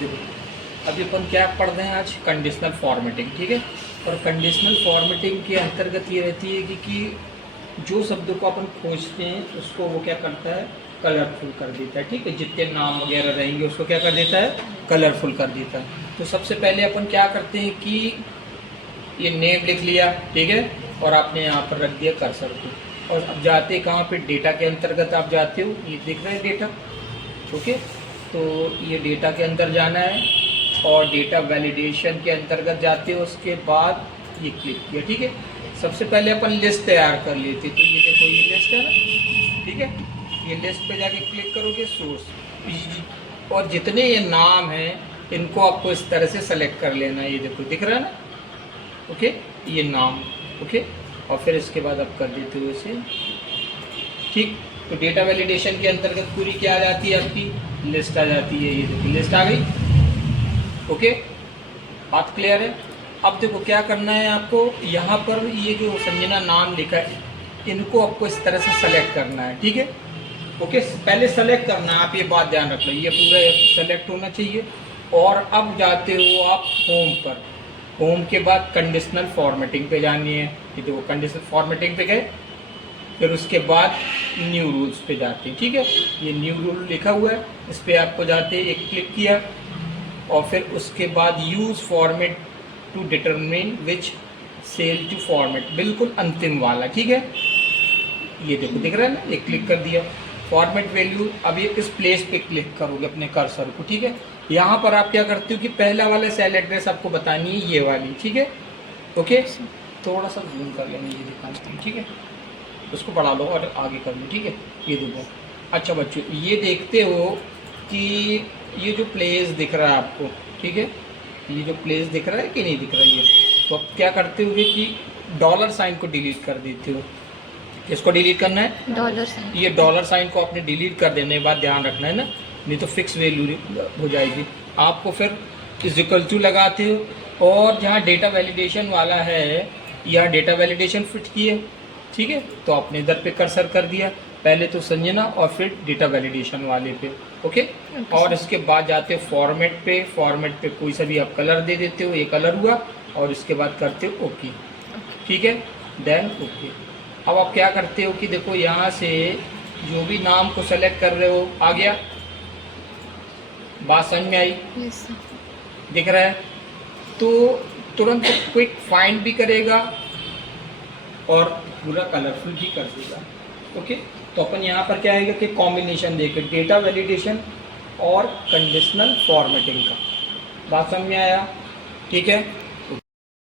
देखो अभी अपन क्या पढ़ रहे हैं आज, कंडीशनल फॉर्मेटिंग, ठीक है। और कंडीशनल फॉर्मेटिंग के अंतर्गत ये रहती है कि जो शब्दों को अपन खोजते हैं उसको वो क्या करता है, कलरफुल कर देता है, ठीक है। जितने नाम वगैरह रहेंगे उसको क्या कर देता है, कलरफुल कर देता है। तो सबसे पहले अपन क्या करते हैं कि ये नेम लिख लिया, ठीक है, और आपने यहाँ पर रख दिया कर्सर को। और अब जाते कहाँ पे, डेटा के अंतर्गत आप जाते हो, ये दिख रहा है डेटा, ओके। तो ये डेटा के अंदर जाना है और डेटा वैलिडेशन के अंतर्गत जाते हो, उसके बाद ये क्लिक किया, ठीक है। सबसे पहले अपन लिस्ट तैयार कर लेते, तो ये देखो ये लिस्ट है ना, ठीक है। ये लिस्ट पे जाके क्लिक करोगे, सोर्स, और जितने ये नाम हैं इनको आपको इस तरह से सेलेक्ट कर लेना है, ये देखो दिख रहा है ना, ओके, ये नाम, ओके। और फिर इसके बाद आप कर देते हो इसे, ठीक। तो डेटा वैलिडेशन के अंतर्गत पूरी क्या आ जाती है, आपकी लिस्ट आ जाती है, ये देखो लिस्ट आ गई, ओके। बात क्लियर है। अब देखो क्या करना है आपको, यहाँ पर ये जो संजना नाम लिखा है इनको आपको इस तरह से सेलेक्ट करना है, ठीक है, ओके। पहले सेलेक्ट करना है, आप ये बात ध्यान रख लो, ये पूरा सेलेक्ट होना चाहिए। और अब जाते हो आप होम पर, होम के बाद कंडीशनल फॉर्मेटिंग पे जानी है, ये देखो कंडीशनल फॉर्मेटिंग पे गए, फिर उसके बाद न्यू रूल्स पे जाते हैं, ठीक है। ये न्यू रूल लिखा हुआ है, इस पर आपको जाते एक क्लिक किया, और फिर उसके बाद use format to determine which cell to format, बिल्कुल अंतिम वाला, ठीक है। ये देखो दिख रहा है ना, ये क्लिक कर दिया, फॉर्मेट वैल्यू। अब ये इस प्लेस पे क्लिक करोगे अपने कर्सर को, ठीक है। यहाँ पर आप क्या करते हो कि पहला वाला सेल एड्रेस आपको बतानी है, ये वाली, ठीक है, ओके। थोड़ा सा जूम कर लेना, ये दिखाना, ठीक है, उसको बढ़ा लो और आगे कर लो, ठीक है। ये देखो, अच्छा बच्चों ये देखते हो कि ये जो प्लेस दिख रहा है आपको, ठीक है, ये जो प्लेस दिख रहा है कि नहीं दिख रहा है, ये तो आप क्या करते हो कि डॉलर साइन को डिलीट कर देते हो। इसको डिलीट करना है, डॉलर साइन, ये डॉलर साइन को आपने डिलीट कर देने के बाद ध्यान रखना है ना, नहीं तो फिक्स वैल्यू हो जाएगी। आपको फिर इक्वल टू लगाते हो, और जहाँ डेटा वैलिडेशन वाला है यहाँ डेटा वैलिडेशन फिट किए, ठीक है। तो आपने इधर पे कर्सर कर दिया, पहले तो संजना और फिर डेटा वैलिडेशन वाले पे, ओके। और इसके बाद जाते हो फॉर्मेट पे, फॉर्मेट पे कोई सा भी आप कलर दे देते हो, ये कलर हुआ, और इसके बाद करते हो ओके, ठीक है, देन ओके। अब आप क्या करते हो कि देखो यहाँ से जो भी नाम को सेलेक्ट कर रहे हो आ गया, बात समझ में आई, दिख रहा है, तो तुरंत क्विक फाइंड भी करेगा और पूरा कलरफुल भी कर देगा, ओके। तो अपन यहाँ पर क्या आएगा कि कॉम्बिनेशन देकर डेटा वैलिडेशन और कंडीशनल फॉर्मेटिंग का, बात समझ में आया, ठीक है।